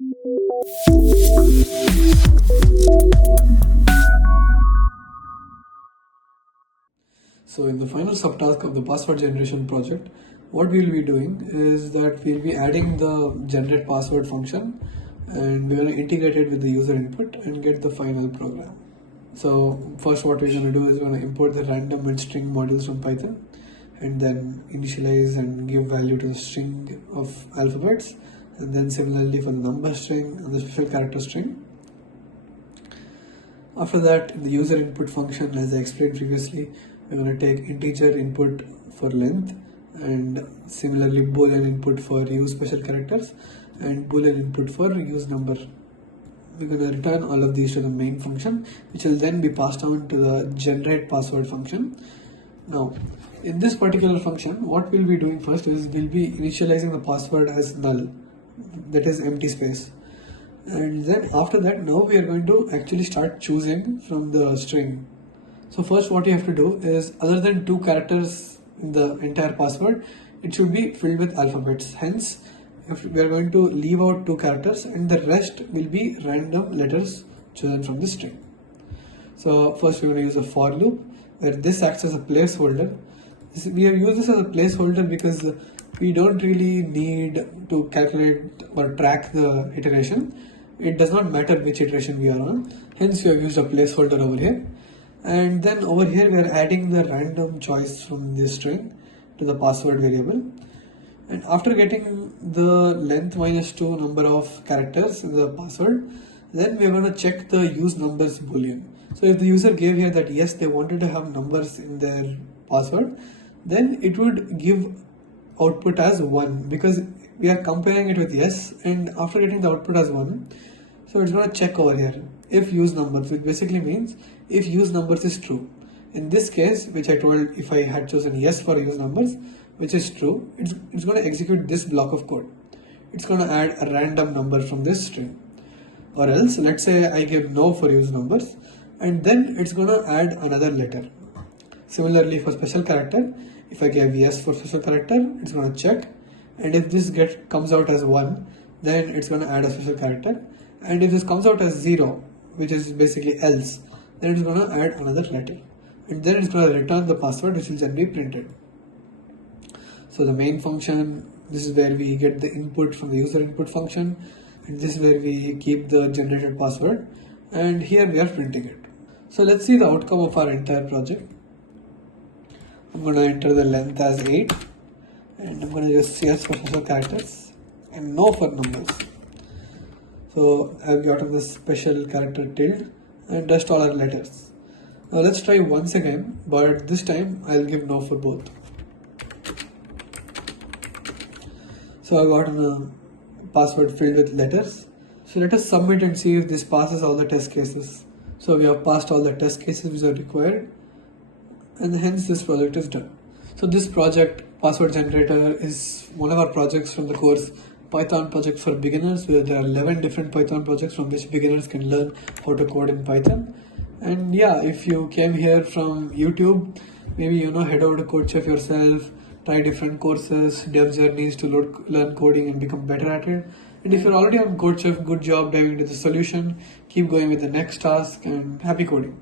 So in the final subtask of the password generation project, what we'll be doing is that we'll be adding the generate password function, and we're going to integrate it with the user input and get the final program. So first what we're going to do is we're going to import the random and string modules from Python, and then initialize and give value to the string of alphabets, and then similarly for the number string and the special character string. After that, in the user input function, as I explained previously, we're going to take integer input for length, and similarly boolean input for use special characters, and boolean input for use number. We're going to return all of these to the main function, which will then be passed on to the generate password function. Now, in this particular function, what we'll be doing first is we'll be initializing the password as null, that is empty space. And then after that, now we are going to actually start choosing from the string. So first what you have to do is, other than 2 characters in the entire password, it should be filled with alphabets. Hence, if we are going to leave out 2 characters, and the rest will be random letters chosen from the string. So first we are going to use a for loop, where this acts as a placeholder. We have used this as a placeholder because we don't really need to calculate or track the iteration. It does not matter which iteration we are on. Hence we have used a placeholder over here. And then over here we are adding the random choice from this string to the password variable. And after getting the length minus 2 number of characters in the password, then we are going to check the use numbers boolean. So if the user gave here that yes, they wanted to have numbers in their password, then it would give output as 1, because we are comparing it with yes, and after getting the output as 1, so it's going to check over here if use numbers, which basically means if use numbers is true. In this case, which I told, if I had chosen yes for use numbers, which is true, it's going to execute this block of code. It's going to add a random number from this string. Or else, let's say I give no for use numbers, and then it's going to add another letter. Similarly for special character, if I gave yes for special character, it's going to check, and if this comes out as 1, then it's going to add a special character, and if this comes out as 0, which is basically else, then it's going to add another letter, and then it's going to return the password, which will then be printed. So the main function, this is where we get the input from the user input function, and this is where we keep the generated password, and here we are printing it. So let's see the outcome of our entire project. I'm going to enter the length as 8, and I'm going to just yes for special characters and no for numbers. So I've gotten this special character tilde and rest all our letters. Now let's try once again, but this time I'll give no for both. So I've gotten a password filled with letters. So let us submit and see if this passes all the test cases. So we have passed all the test cases which are required, and hence this project is done. So this project, password generator, is one of our projects from the course Python project for beginners, where there are 11 different Python projects from which beginners can learn how to code in Python. And yeah, if you came here from YouTube, maybe head over to CodeChef yourself, try different courses, dev journeys to learn coding and become better at it. And if you're already on CodeChef, good job diving into the solution. Keep going with the next task, and happy coding.